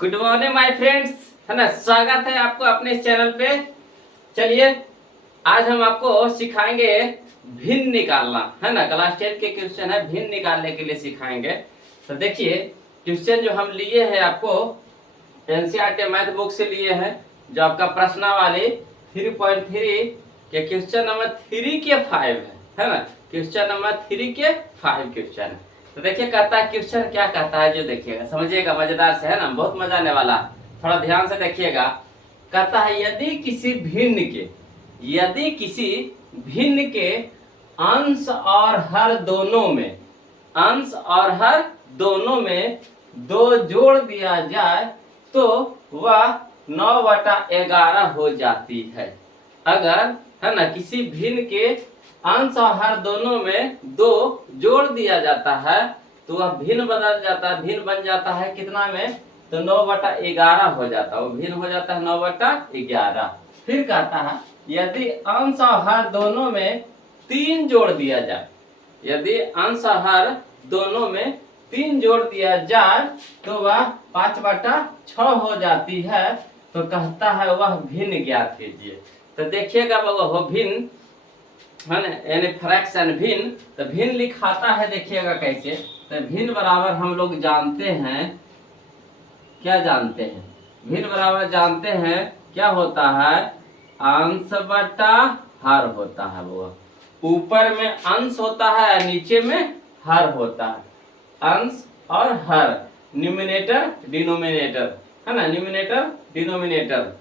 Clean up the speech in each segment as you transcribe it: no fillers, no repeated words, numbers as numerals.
Good morning my friends, है ना। स्वागत है आपको अपने इस चैनल पे। चलिए आज हम आपको सिखाएंगे भिन्न निकालना, है ना। क्लास 10 के क्वेश्चन है, भिन्न निकालने के लिए सिखाएंगे। तो देखिए क्वेश्चन जो हम लिए हैं आपको एनसीईआरटी मैथ बुक से लिए हैं, जो आपका प्रश्नावली 3.3 के क्वेश्चन नंबर 3 के 5 है ना। क्वेश्चन नंबर 3 के 5 क्वेश्चन है। तो देखिए कहता है क्वेश्चन क्या कहता है, जो देखिएगा समझिएगा, मजेदार से है ना, बहुत मजा आने वाला। थोड़ा ध्यान से देखिएगा। कहता है यदि किसी भिन्न के अंश और हर दोनों में दो जोड़ दिया जाए तो वह 9/11 हो जाती है। अगर है ना किसी भिन्न के अंश और हर दोनों में दो जोड़ दिया जाता है तो वह भिन्न बदल जाता है, भिन्न बन जाता है कितना में, तो 9/11 हो जाता है। वो भिन्न हो जाता है 9/11। फिर कहता है यदि अंश और हर दोनों में 3 जोड़ दिया जाए, यदि अंश और हर दोनों में 3 जोड़ दिया जाए तो वह 5/6 हो जाती है। तो कहता है वह भिन्न ज्ञात कीजिए। तो देखिएगा वो भिन्न है ना, यानी फ्रैक्शन भिन्न। तो भिन्न लिखाता है, देखिएगा कैसे। तो भिन्न बराबर हम लोग जानते हैं, क्या जानते हैं, भिन्न बराबर जानते हैं क्या होता है, अंश बटा हर होता है। वो ऊपर में अंश होता है, नीचे में हर होता है। अंश और हर, न्यूमिनेटर डिनोमिनेटर, है ना, न्यूमिनेटर डिनोमिनेटर,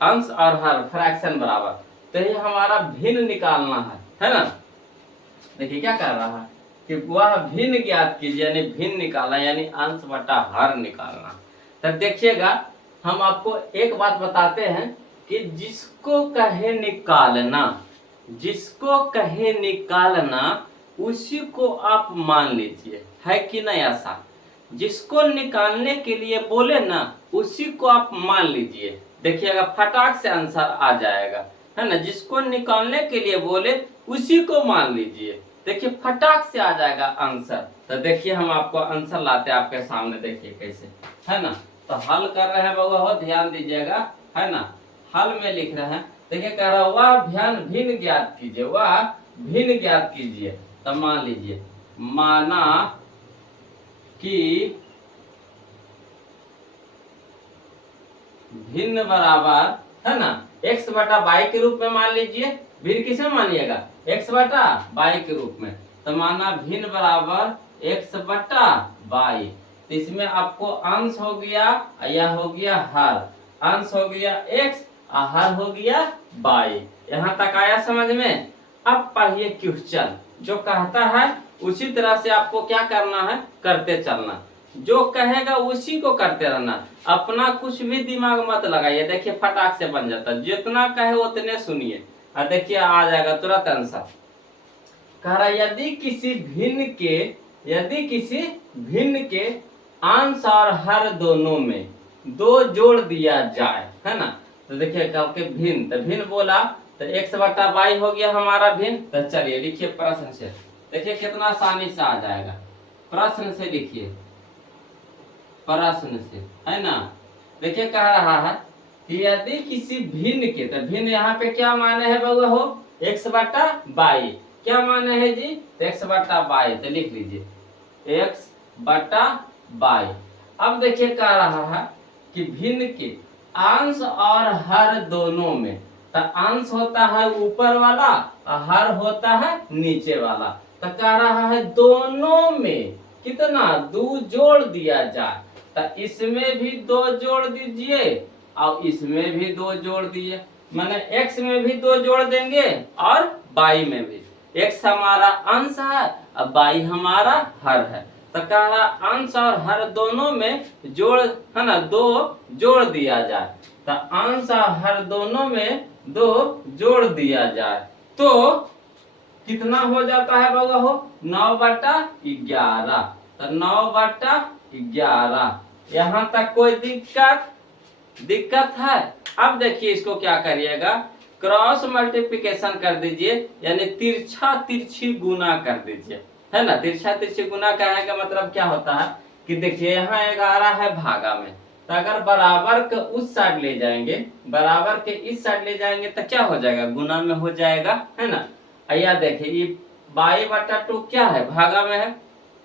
अंश और हर, फ्रैक्शन बराबर। तो ये हमारा भिन्न निकालना है ना। देखिए क्या कर रहा है कि वह भिन्न ज्ञात कीजिए, यानी भिन्न निकालना, यानी अंश बटा हर निकालना। तब देखिएगा हम आपको एक बात बताते हैं कि जिसको कहे निकालना उसी को आप मान लीजिए, है कि नहीं ऐसा। जिसको निकालने के लिए बोले ना उसी को आप मान लीजिए। देखिएगा फटाक से आंसर आ जाएगा, है ना। जिसको निकालने के लिए बोले उसी को मान लीजिए, देखिए फटाक से आ जाएगा आंसर। तो देखिए हम आपको आंसर लाते हैं आपके सामने, देखिए कैसे, है ना। तो हल कर रहे हैं बाबा, हो ध्यान दीजिएगा, है ना। हल में लिख रहे हैं, देखिए कह रहा वह भिन्न ज्ञात कीजिए, वह भिन्न ज्ञात कीजिए। तो मान लीजिए, माना कि भिन्न बराबर, है ना, x/y के रूप में मान लीजिए। भिन्न किसे मानिएगा, x/y के रूप में। तो माना भिन्न बराबर x/y। तो इसमें आपको अंश हो गया, यह हो गया हर, अंश हो गया x और हर हो गया y। यहाँ तक आया समझ में। अब पढ़िए क्वेश्चन, जो कहता है उसी तरह से आपको क्या करना है, करते चलना। जो कहेगा उसी को करते रहना, अपना कुछ भी दिमाग मत लगाइए। देखिए फटाक से बन जाता है, जितना कहे उतने सुनिए और देखिए आ जाएगा तुरंत आंसर। कह रहा यदि किसी भिन्न के अंश और हर दोनों में दो जोड़ दिया जाए, है ना। तो देखिए कल के भिन्न, तो भिन्न बोला तो x/y हो गया हमारा भिन्न। तो चलिए लिखिए प्रश्न से, देखिए कितना आसानी से आ जाएगा। प्रश्न से लिखिए, प्रश्न से, है ना। देखिए कह रहा है कि यदि किसी भिन्न के, तो भिन्न यहाँ पे क्या माने है बउआ हो, x/y। क्या माने है जी, तो x/y। तो लिख लीजिए x/y। अब देखिए कह रहा है कि भिन्न के अंश और हर दोनों में, तो अंश होता है ऊपर वाला और हर होता है नीचे वाला। तो कह रहा है दोनों में कितना, 2 जोड़ दिया जाए। तो इसमें भी 2 जोड़ दीजिए और इसमें भी 2 जोड़ दिए, माने x में भी 2 जोड़ देंगे और y में भी। x हमारा अंश है और y हमारा हर है। तो कह रहा अंश और हर दोनों में जोड़, है ना, 2 जोड़ दिया जाए। तो अंश और हर दोनों में 2 जोड़ दिया जाए तो कितना हो जाता है बाबा हो, 9/11। तो 9/11। यहाँ तक कोई दिक्कत है। अब देखिए इसको क्या करिएगा, क्रॉस मल्टीप्लिकेशन कर दीजिए, यानी तिरछा तिरछी गुना कर दीजिए, है ना। तिरछा तिरछी गुना कहने का मतलब क्या होता है कि देखिए यहाँ 11 है भागा में, तो अगर बराबर के उस साइड ले जाएंगे, बराबर के इस साइड ले जाएंगे तो क्या हो जाएगा, गुना में हो जाएगा, है ना। या देखिए ये बाई बटा 2 क्या है, भागा में है,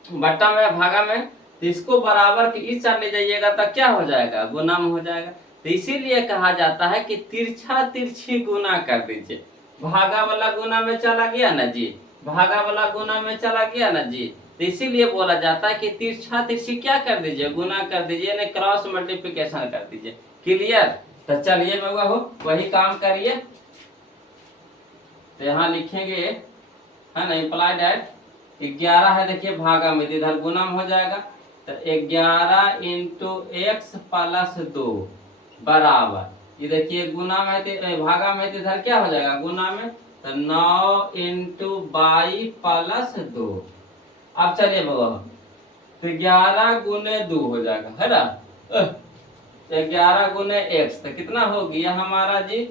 बटा में है, भागा में है, तो इसको बराबर के इस साइड ले जाइएगा तो क्या हो जाएगा, गुना में हो जाएगा। तो इसीलिए कहा जाता है कि तिरछा तिरछी गुना कर दीजिए। भागा वाला गुना में चला गया ना जी, भागा वाला गुना में चला गया ना जी, तो इसीलिए बोला जाता है कि तिरछा तिरछी क्या कर दीजिए, गुना कर दीजिए, नहीं क्रॉस मल्टीप्लिकेशन कर दीजिए। क्लियर। तो चलिए मैं वही काम करिए। तो यहाँ लिखेंगे, है ना, इम्प्लाइड एट 11 है, देखिए भागा में, इधर गुना में हो जाएगा, तो 11 इंटू एक्स प्लस 2 बराबर, ये देखिए गुना में भागा में, इधर क्या हो जाएगा, गुना में, तो 9 इंटू बाई प्लस 2। अब चलिए बाबा, तो 11 गुने 2 हो जाएगा, है ना, 11 गुने एक्स, तो कितना हो गया हमारा जी,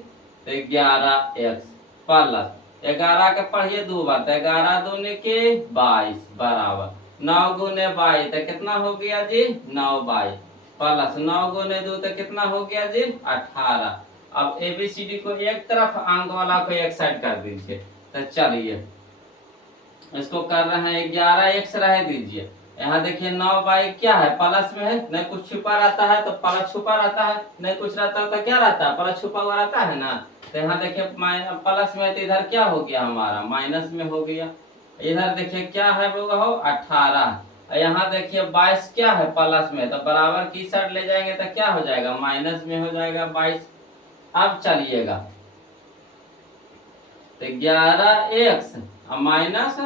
तो 11 एक्स प्लस 11 के पढ़िए 2 बार, तो 11 दूने के 22 बराबर 9 गुने 22, तो कितना हो गया जी, 9 22 प्लस 9 गुने 2, तो कितना हो गया जी, 18। अब एबीसीडी को एक तरफ, अंक वाला को एक साइड कर दीजिए। तो चलिए इसको कर रहे हैं, 11 एक्स रह दीजिए, यहाँ देखिए 9 बाई क्या है, प्लस में है, नहीं कुछ छुपा रहता है तो प्लस छुपा रहता है, नहीं कुछ रहता है तो क्या रहता है, प्लस छुपा हुआ रहता है ना। तो यहाँ देखिए प्लस में, तो इधर क्या हो गया हमारा, माइनस में हो गया। इधर देखिए क्या है वो, 18, यहाँ देखिए 22 क्या है, प्लस में, तो बराबर की साइड ले जाएंगे तो क्या हो जाएगा, माइनस में हो जाएगा 22। अब चलिएगा, तो 11 एक्स माइनस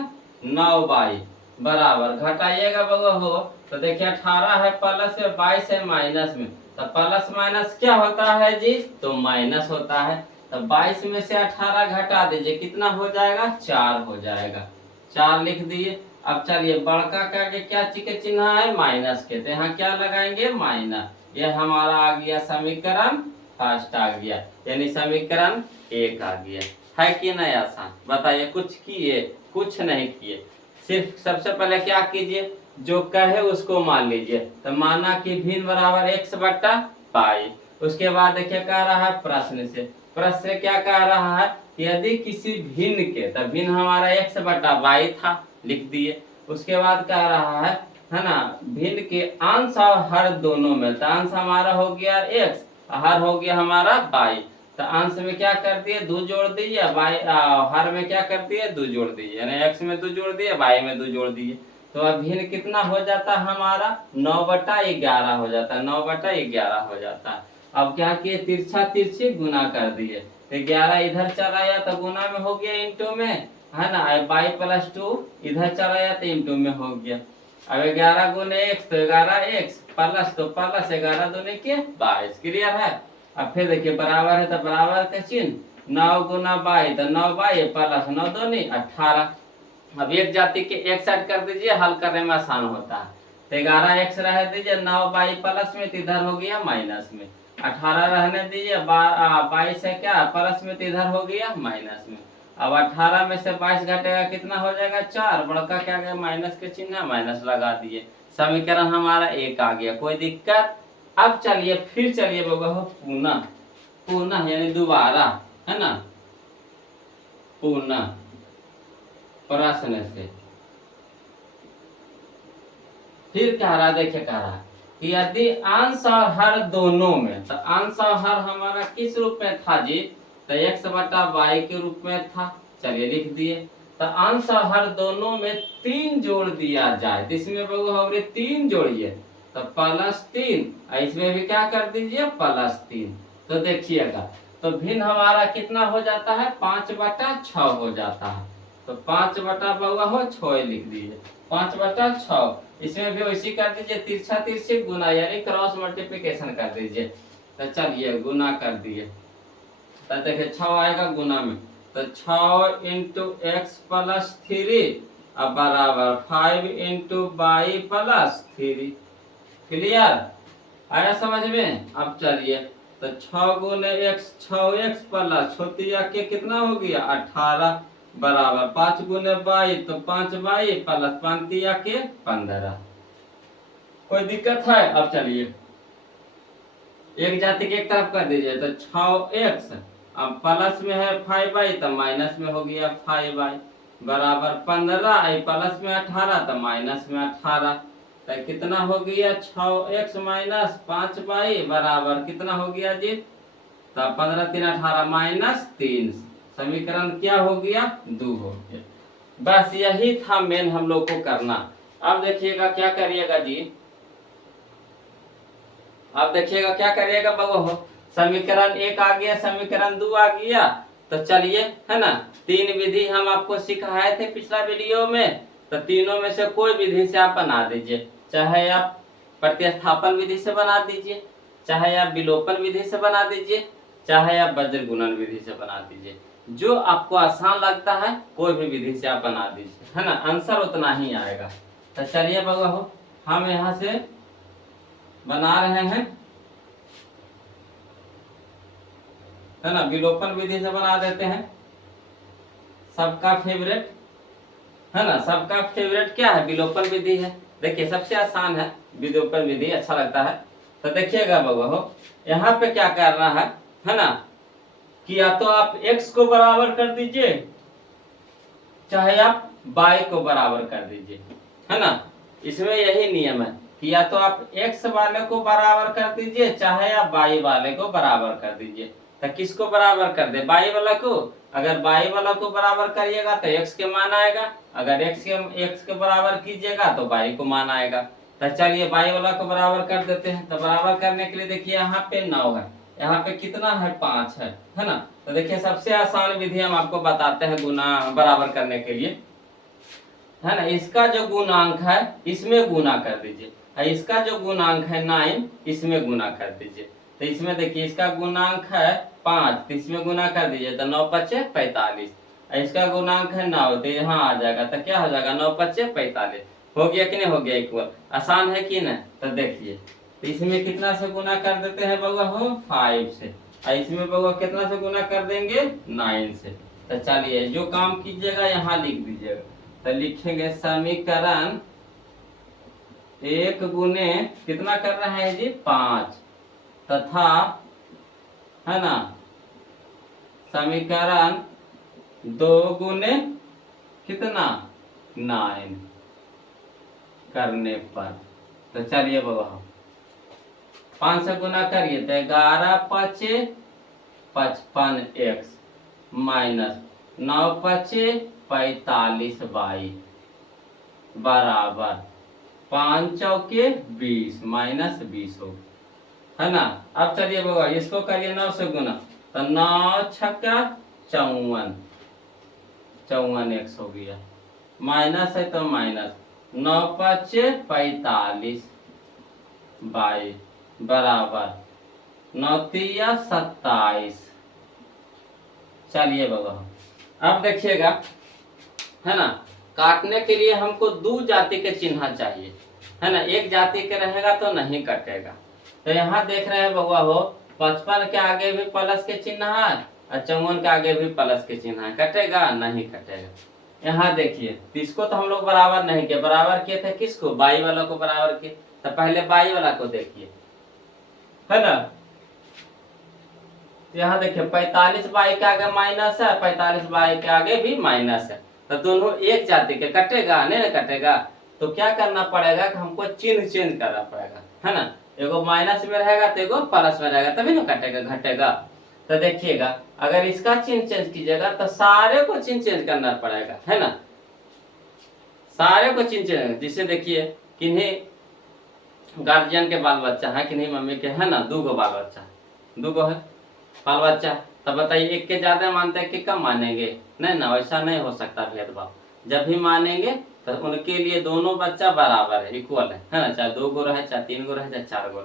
9 बाई बराबर, घटाइएगा बगो हो, तो देखिए 18 है प्लस में, 22 है माइनस में, तो प्लस माइनस क्या होता है जी, तो माइनस होता है। तो 22 में से 18 घटा दीजिए, कितना हो जाएगा, 4 हो जाएगा, 4 लिख दिए। अब चलिए बड़का का के क्या चीज के चिन्ह है, माइनस के, तो यहाँ क्या लगाएंगे, माइनस। ये हमारा आ गया समीकरण फर्स्ट आ गया, यानी समीकरण 1 आ गया। है कि नहीं आसान, बताइए, कुछ किए, कुछ नहीं किए, सिर्फ सबसे पहले क्या कीजिए, जो कहे उसको मान लीजिए। तो माना कि भिन्न बराबर एक्स बट्टा पाई, उसके बाद देखिए कह रहा है प्रश्न से, प्रश्न से क्या कह रहा है, यदि किसी भिन्न के, तो भिन्न हमारा एक्स बट्टा वाई था, लिख दिए। उसके बाद कह रहा है ना, भिन्न के अंश और हर दोनों में, तो अंश हमारा हो गया एक्स, हर हो गया हमारा वाई, तो अंश में क्या कर दिए, 2 जोड़ दिए, हर में क्या कर दिए, 2 जोड़ दिए, यानी एक्स में 2 जोड़ दिए, वाई में 2 जोड़ दिए। तो अब भिन्न कितना हो जाता है हमारा, 9/11 हो जाता है, 9/11 हो जाता है। अब क्या किए, तिरछा तिरछी गुना कर दिए, तो 11 इधर चला आया तो गुना में हो गया, इंटू में, है ना, बाई प्लस 2 इधर चला आया तो इंटू में हो गया। अब 11 गुने एक्स, तो 11 एक्स प्लस, तो प्लस 11 दूने के 22। क्लियर है। अब फिर देखिए बराबर है, तो बराबर का चिन्ह, 9 गुना 22, तो 9 बाई प्लस 9 दूनी 18। अब एक जाति के एक साइड कर दीजिए, हल करने में आसान होता है। तो 11 एक्स रह दीजिए, 9 बाई प्लस में, तो इधर हो गया माइनस में, 18 रहने दीजिए, 22 है क्या प्लस में, तो इधर हो गया माइनस में। अब 18 में से 22 घटेगा, कितना हो जाएगा, 4, बड़का क्या गया, माइनस के चिन्ह, माइनस लगा दिए, समीकरण हमारा 1 आ गया, कोई दिक्कत। अब चलिए फिर चलिए पुनः, पुनः यानी दोबारा, है ना, पुनः प्रश्न से फिर कह रहा, देखिए कह रहा कि यदि अंश और हर दोनों में, तो अंश और हर हमारा किस रूप में था जी, तो एक्स बटा वाई के रूप में था। चलिए लिख दिए। तो अंश और हर दोनों में 3 जोड़ दिया जाए, तो इसमें हमने 3 जोड़िए, तो +3, इसमें भी क्या कर दीजिए, +3। तो देखिएगा, तो भिन्न हमारा कितना हो जाता है, 5/6 हो जाता है। तो 5/6 लिख दीजिए, 5/6। इसमें भी वैसी कर दीजिए, तिरछा तिरछी गुना, यानी क्रॉस मल्टीप्लिकेशन कर दीजिए। तो चलिए गुना कर दिए, तो देखिए 6 आएगा गुना में, तो 6 इंटू एक्स प्लस 3 अब बराबर 5 इंटू वाई प्लस 3। क्लियर आया समझ में। अब चलिए, तो 6 गुने एक्स, 6x प्लस छोटिया के कितना हो गया, 18 बराबर 5 गुने 22, तो 5 बाई प्लस 5 दिया के 15। कोई दिक्कत है? अब चलिए एक जाति के एक तरफ कर दीजिए तो 6x, अब प्लस में है 5y तो माइनस में हो गया 5y बराबर 15, प्लस में 18 तो माइनस में 18, तो कितना हो गया 6x माइनस 5y बराबर कितना हो गया जी? तो 15 3 18 माइनस 3, समीकरण क्या हो गया? 2 हो गया। बस यही था मेन हम लोग को करना। अब देखिएगा क्या करिएगा जी, अब देखिएगा क्या करिएगा बगो हो, समीकरण 1 आ गया, समीकरण 2 आ गया, तो चलिए है ना, 3 विधि हम आपको सिखाए थे पिछला वीडियो में, तो तीनों में से कोई विधि से आप बना दीजिए, चाहे आप प्रतिस्थापन विधि से बना दीजिए, चाहे आप विलोपन विधि से बना दीजिए, चाहे आप वज्र गुणन विधि से बना दीजिए, जो आपको आसान लगता है कोई भी विधि से आप बना दीजिए, है ना, आंसर उतना ही आएगा। तो चलिए बगो हो, हम यहाँ से बना रहे हैं, है ना, विलोपन विधि से बना देते हैं। सबका फेवरेट, है ना, सबका फेवरेट क्या है? विलोपन विधि है। देखिए सबसे आसान है विलोपन विधि, अच्छा लगता है। तो देखिएगा बगो, यहाँ पे क्या करना है ना, कि या तो आप x को बराबर कर दीजिए, चाहे आप y को बराबर कर दीजिए, है ना। इसमें यही नियम है कि या तो आप x वाले को बराबर कर दीजिए, चाहे आप y वाले को बराबर कर दीजिए। तो किसको बराबर कर दे? y वाला को। अगर y वाला को बराबर करिएगा तो x के मान आएगा, अगर x के बराबर कीजिएगा तो y को मान आएगा। तो चलिए y वाला को बराबर कर देते हैं। तो बराबर करने के लिए देखिए यहाँ पे 9 है, यहाँ पे कितना है? 5 है ना। तो देखिए सबसे आसान विधि हम आपको बताते हैं गुना बराबर करने के लिए, है ना। इसका जो गुणांक है इसमें गुना कर दीजिए, और इसका जो गुणांक है 9 इसमें गुना कर दीजिए। तो इसमें देखिए इसका गुणांक है 5, तो इसमें गुना कर दीजिए तो 9 पच्चे 45, और इसका गुणांक है 9, तो यहाँ आ जाएगा, तो क्या हो जाएगा? 9 पच्चे 45। हो गया कि नहीं हो गया? इक्वल। आसान है कि नहीं? तो देखिए, तो इसमें कितना से गुना कर देते हैं बउआ हो? 5 से, और इसमें बउआ कितना से गुना कर देंगे? 9 से। तो चलिए जो काम कीजिएगा यहाँ लिख दीजिएगा, तो लिखेंगे समीकरण 1 गुने कितना कर रहे हैं जी? 5, तथा है ना समीकरण 2 गुने कितना? 9 करने पर। तो चलिए बाबा 5 से गुना करिए तो 11 पचे 55x माइनस 9 पचे 45y बराबर 5 चौके 20 माइनस 20 हो, है ना। अब चलिए बाबा इसको करिए 9 से गुना, तो 9 छक्का 54, 54x हो गया, माइनस है तो माइनस 9 पचे 45 बाई बराबर 9 तिया 27। चलिए बाबा अब देखिएगा, है ना, काटने के लिए हमको 2 जाति के चिन्ह चाहिए, है ना। एक जाति के रहेगा तो नहीं कटेगा। तो यहाँ देख रहे हैं बउआ हो 55 के आगे भी प्लस के चिन्ह है और 54 के आगे भी प्लस के चिन्ह है, कटेगा? नहीं कटेगा। यहाँ देखिए इसको तो हम लोग बराबर नहीं किए, बराबर किए थे किसको? बाई वाला को बराबर किए। तो पहले बाई वाला को देखिए, है ना। यहाँ देखिए 45 बाई के आगे माइनस है, 45 बाई के आगे भी माइनस है, तो दोनों एक जाति के, कटेगा? नहीं ना कटेगा। तो क्या करना पड़ेगा कि हमको चिन्ह चेंज करना पड़ेगा, है ना। एगो माइनस में रहेगा तो एगो प्लस में रहेगा, तभी ना कटेगा घटेगा। तो देखिएगा अगर इसका चिन्ह चेंज कीजिएगा तो सारे को चिन्ह चेंज करना पड़ेगा, है ना, सारे को चिन्ह चेंज। जिससे देखिए किन्हीं गार्जियन के बाल बच्चा है, किन्हीं मम्मी के, है ना, 2 गो बाल बच्चा, 2 गो है बाल बच्चा, तब बताइए एक के ज्यादा मानते हैं कि कम मानेंगे? नहीं ना, वैसा नहीं हो सकता भेदभाव। जब भी मानेंगे तो उनके लिए दोनों बच्चा बराबर है, इक्वल है ना, चाहे 2 गो रहे, चाहे 3 गो रहे, चाहे 4 गो।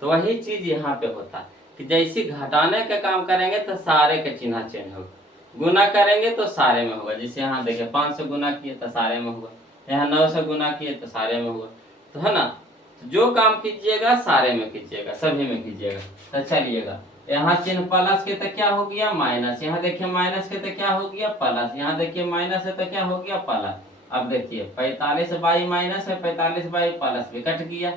तो वही चीज यहाँ पे होता है कि जैसे घटाने का काम करेंगे तो सारे के चिन्ह चेंज होगा, गुना करेंगे तो सारे में होगा। जैसे यहाँ देखिए 5 से गुना किए तो सारे में होगा, यहाँ 9 से गुना किए तो सारे में होगा। तो है ना, जो काम कीजिएगा सारे में कीजिएगा, सभी में कीजिएगा। तो चलिएगा यहाँ चिन्ह प्लस के तो क्या हो गया? माइनस। यहाँ देखिए माइनस के तो क्या हो गया? प्लस। यहाँ देखिए माइनस है तो क्या हो गया? प्लस। अब देखिए 45 बाई माइनस है, 45 बाई प्लस भी कट गया।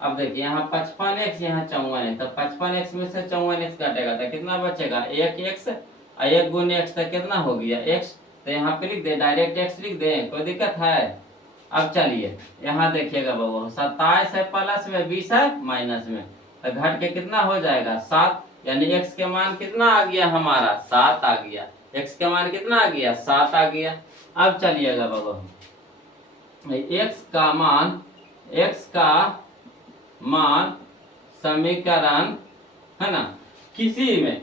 अब देखिए यहाँ 55x, यहाँ 54x, तो 55x में से 54x कटेगा तो कितना बचेगा, 1x, और 1 गुने x तो कितना हो गया x, तो यहाँ पे लिख दे, डायरेक्ट x लिख दे, कोई दिक्कत है। अब चलिए यहाँ देखिएगा बाबू, 27 है प्लस में, 20 है माइनस में, तो घट के कितना हो जाएगा 7, यानी x के मान कितना आ गया हमारा 7 आ गया, x के मान कितना आ गया 7 आ गया। अब चलिएगा बाबू, x का मान समीकरण है ना, किसी में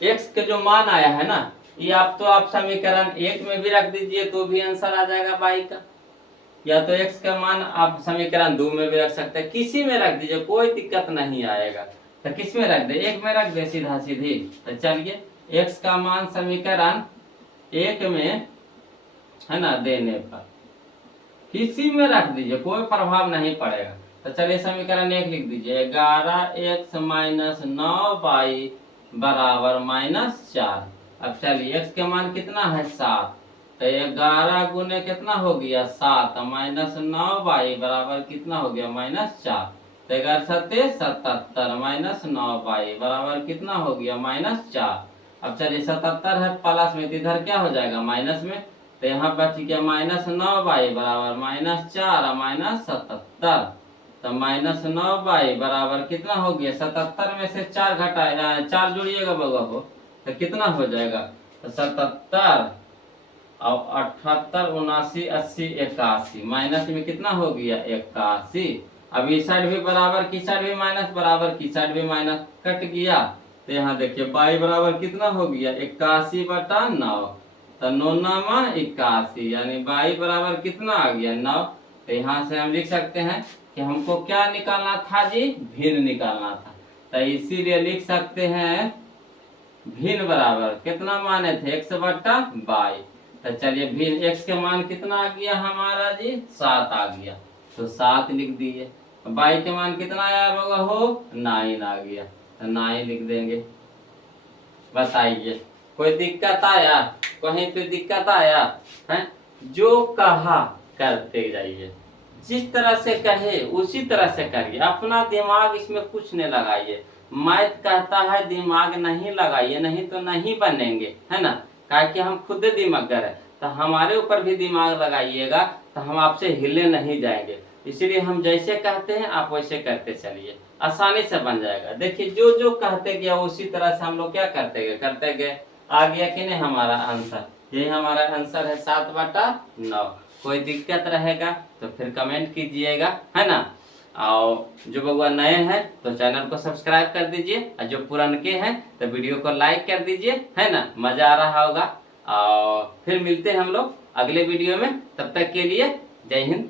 x के जो मान आया है ना, ये आप समीकरण 1 में भी रख दीजिए तो भी आंसर आ जाएगा बाई का, या तो x का मान आप समीकरण 2 में भी रख सकते हैं, किसी में रख दीजिए कोई दिक्कत नहीं आएगा। तो किस में रख दे, 1 में रख दे सीधा सीधी। तो चलिए x का मान समीकरण 1 में है ना देने पर किसी में रख दीजिए, कोई प्रभाव नहीं पड़ेगा। तो चलिए समीकरण 1 लिख दीजिए, 11x माइनस 9y बराबर -4। अब चलिए x के मान कितना है 7, तो 11 गुने कितना हो गया 7, माइनस 9y बराबर कितना हो गया -4, तो 11 सत्ते 77 माइनस 9y बराबर कितना हो गया -4। अब चलिए 77 है प्लस में, तो इधर क्या हो जाएगा माइनस में, तो यहाँ बच गया -9y बराबर -4 -77, तो -9y बराबर कितना हो गया, 77 में से 4 घटाए 4 जोड़िएगा बउआ को, तो कितना हो जाएगा, तो 77 और 78 79 80 81, माइनस में कितना हो गया 81। अब इस साइड भी बराबर की साइड भी माइनस, बराबर की साइड भी माइनस, कट गया। तो यहाँ देखिए y बराबर कितना हो गया 81/9, तो 9 81, यानी y बराबर कितना आ गया 9। तो यहाँ से हम लिख सकते हैं कि हमको क्या निकालना था जी, भिन्न निकालना था, तो इसीलिए लिख सकते हैं भिन्न बराबर कितना माने थे x/y। तो चलिए भिन्न x के मान कितना आ गया हमारा जी 7 आ गया, तो 7 लिख दिए। y के मान कितना आया होगा हो 9 आ गया, तो 9 लिख देंगे। बताइए कोई दिक्कत आया, कहीं पे दिक्कत आया है, जो कहा करते जाइए, जिस तरह से कहे उसी तरह से करिए, अपना दिमाग इसमें कुछ नहीं लगाइए। मैथ कहता है दिमाग नहीं लगाइए, नहीं तो नहीं बनेंगे, है ना, कि हम खुद दिमागर है, तो हमारे ऊपर भी दिमाग लगाइएगा, तो हम आपसे हिले नहीं जाएंगे। इसलिए हम जैसे कहते हैं आप वैसे करते चलिए, आसानी से बन जाएगा। देखिए जो जो कहते गया उसी तरह से हम लोग क्या करते गए, आ गया कि नहीं हमारा आंसर, यही हमारा आंसर है 7/9। कोई दिक्कत रहेगा तो फिर कमेंट कीजिएगा, है ना। और जो बउआ नए हैं तो चैनल को सब्सक्राइब कर दीजिए, और जो पुराने हैं तो वीडियो को लाइक कर दीजिए, है ना, मजा आ रहा होगा। और फिर मिलते हैं हम लोग अगले वीडियो में, तब तक के लिए जय हिंद।